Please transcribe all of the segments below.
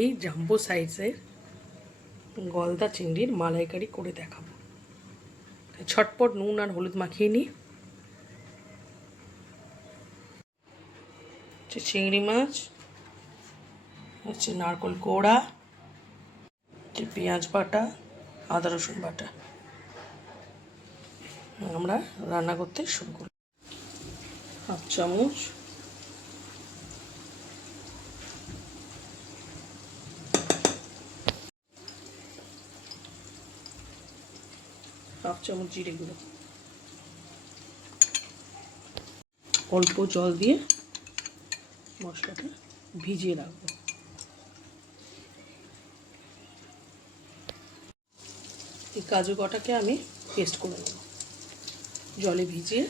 এই জাম্বো সাইজের গলদা চিংড়ির মালাইকারি করে দেখাবো। ছটপট নুন আর হলুদ মাখিয়ে নিই। চিংড়ি মাছ, হচ্ছে নারকেল কোড়া, হচ্ছে পেঁয়াজ বাটা, আদা রসুন বাটা। আমরা রান্না করতে শুরু করি। হাফ চামচ জিরে গুঁড়ো, অল্প জল দিয়ে মশলাটা ভিজিয়ে রাখবো। এই কাজু কটাকে আমি পেস্ট করে নেব জলে ভিজিয়ে।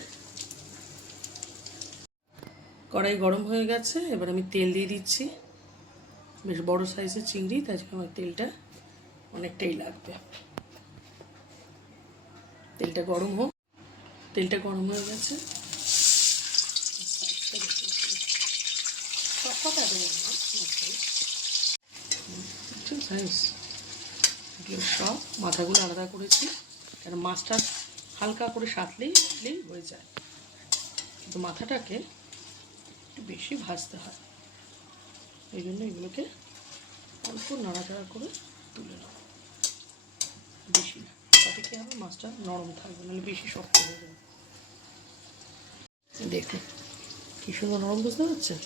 কড়াই গরম হয়ে গেছে, এবার আমি তেল দিয়ে দিচ্ছি। বেশ বড় সাইজের চিংড়ি, তাই জন্য আমার তেলটা অনেকটাই লাগবে। তেলটা গরম হোক। তেলটা গরম হয়ে গেছে, সব মাথাগুলো আলাদা করেছি, কারণ মাছটা হালকা করে সাঁতলেই হয়ে যায়, কিন্তু মাথাটাকে একটু বেশি ভাজতে হয়। এই জন্য এগুলোকে অল্প নাড়াচাড়া করে তুলে নেব, বেশি না, তাতে কি হবে মাছটা নরম থাকবে, নাহলে বেশি শক্ত হয়ে যাবে। দেখুন কি সুন্দর নরম, বুঝতে পারছেন?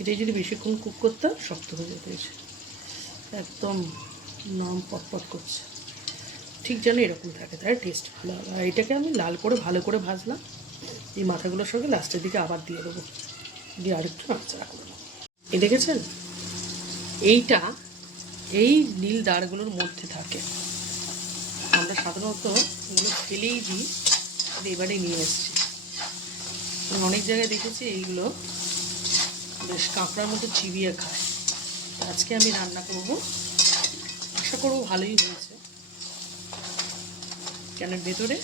এটাই যদি বেশিক্ষণ কুক করতাম শক্ত হয়ে যেতে, একদম নরম পটপট করছে। ঠিক যেন এরকম থাকে, তাই টেস্ট ভালো হবে। আর এটাকে আমি লাল করে ভালো করে ভাজলাম। এই মাথাগুলোর সঙ্গে লাস্টের দিকে আবার দিয়ে দেবো, দিয়ে আরেকটু নাড়াচাড়া করে নেবো। এই দেখেছেন, এই নীল দাঁড়গুলোর মধ্যে থাকে। আমরা সাধারণত এগুলো ফেলেই দিই, এবারে নিয়ে এসেছি। অনেক জায়গায় দেখেছি এইগুলো বেশ কাঁকড়ার মতো চিবিয়ে খায়। আজকে আমি রান্না করব, আশা করবো ভালোই হয়েছে, কেন ভেতরে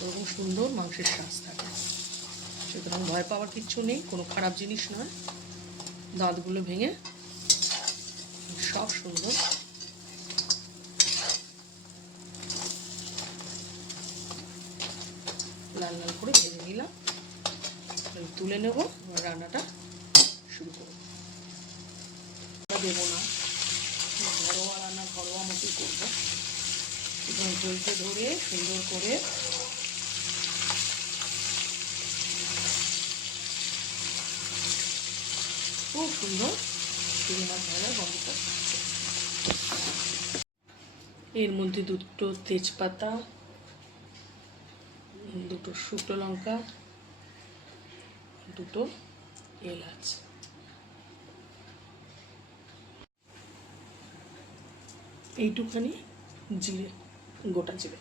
ওরকম সুন্দর মাংসের শ্বাস থাকে। সুতরাং ভয় পাওয়ার কিচ্ছু নেই, কোনো খারাপ জিনিস নয়। দাঁতগুলো ভেঙে সব সুন্দর লাল লাল করে ভেজে নিলাম। তুলে নেব, রান্নাটা শুরু করব। দেবো না, ঘরোয়া রান্না ঘরোয়া মতোই করবো। এবং জলতে ধরে সুন্দর করে খুব সুন্দর চিংড়ি মাছ ভাজার গন্ধটা। এর মধ্যে দুটো তেজপাতা, দুটো শুকনো লঙ্কা, দুটো এলাচ, এইটুখানি জিরে, গোটা জিরে।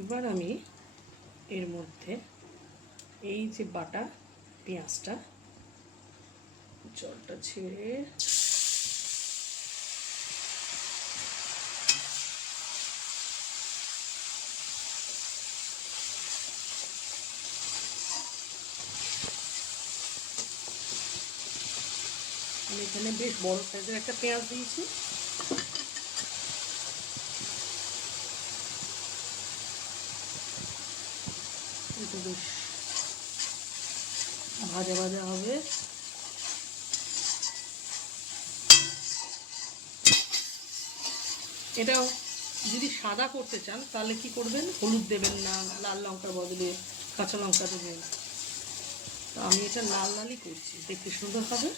এবার আমি এর মধ্যে এই যে বাটা পেঁয়াজটা, জলটা ছেড়ে আমি এখানে বেশ বড় সাইজের একটা পেঁয়াজ দিয়েছি। এটা বেশ ভাজা ভাজা হবে। এটাও যদি সাদা করতে চান তাহলে কি করবেন, হলুদ দেবেন না, লাল লঙ্কার বদলে কাঁচা লঙ্কা দেবেন। তো আমি এটা লাল লালই করছি, দেখতে সুন্দর হবে।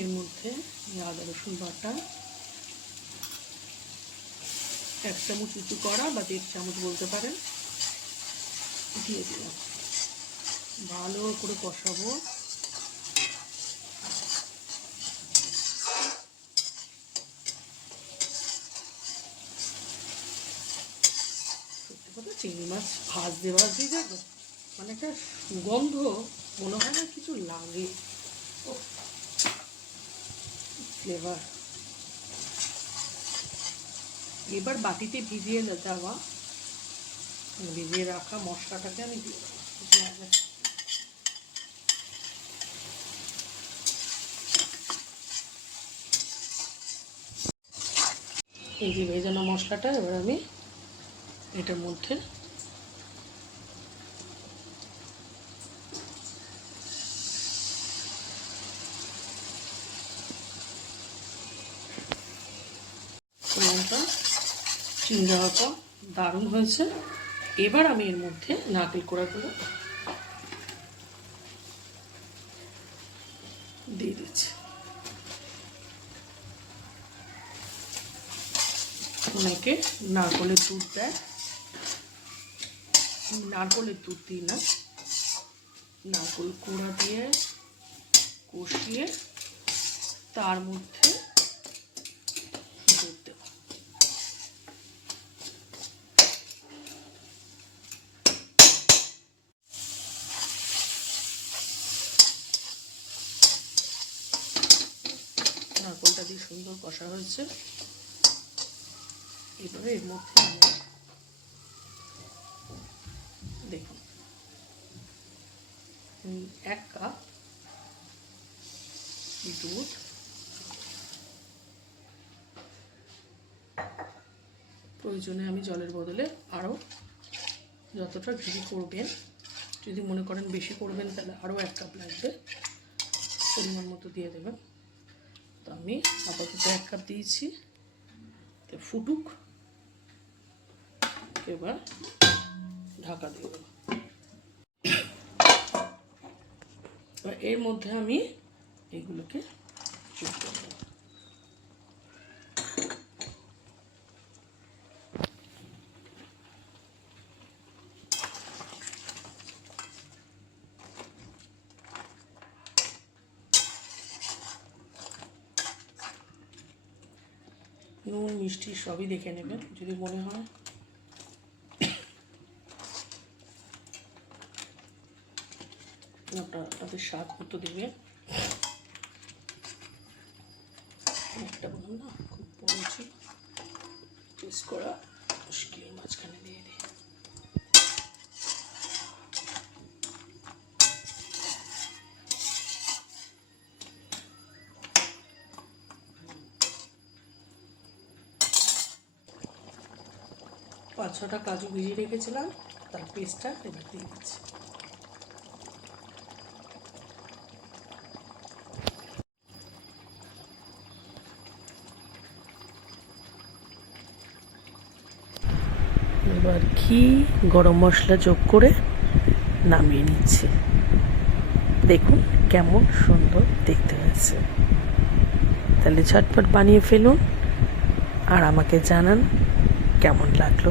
এর মধ্যে আদা রসুন বাটা, 1 চামচ উঁচু করা বা 1.5 চামচ বলতে পারেন, দিয়ে দিলাম। ভালো করে কষাবো। চিংড়ি মাছ ভাজতে যাবে, মানে একটা সুগন্ধ, মনে হয় না কিছু লাগে। ও ফ্লেভার। এবার বাটিতে ভিজিয়ে রাখা মশলাটাকে আমি দিয়ে দেবো। এই যে ভেজানো মশলাটা এবার আমি এটার মধ্যে চিংড়ি মাছটা দারুণ হয়েছে। এবার আমি এর মধ্যে নারকেল কোড়াগুলো দিয়ে দিচ্ছি। অনেকে নারকেলের দুধ দেয়, নারকেলের দুধ দিই না, নারকেল কোড়া দিয়ে কষিয়ে তার মধ্যে দুধ দেব। নারকেলটা দিয়ে সুন্দর কষা হয়েছে। এবারে এর মধ্যে দেখুন 1 কাপ দুধ, প্রয়োজনে আমি জলের বদলে আরও যতটা ঘি করবেন, যদি মনে করেন বেশি করবেন তাহলে আরও 1 কাপ লাগবে, পরিমাণ মতো দিয়ে দেবেন। তো আমি আপাতত 1 কাপ দিয়েছি, তো ফুটুক, এবার ঢাকা দিয়ে দেবো। এর মধ্যে আমি এগুলোকে যোগ করে দেবো। নুন মিষ্টি সবই দেখে নেবেন, যদি মনে হয় আপনাদের স্বাদ মতো দেবেন। একটা বলুন না, খুব বড় ছিল, টেস্ট করা মুশকিল, মাঝখানে দিয়ে দিই। পাঁচ ছটা কাজু ভিজিয়ে রেখেছিলাম, তার পেস্টটা এবার দিয়ে দিচ্ছি। এবার ঘি, গরম মশলা যোগ করে নামিয়ে নিচ্ছি। দেখুন কেমন সুন্দর দেখতে হয়েছে। তাহলে ঝটপট বানিয়ে ফেলুন আর আমাকে জানান কেমন লাগলো।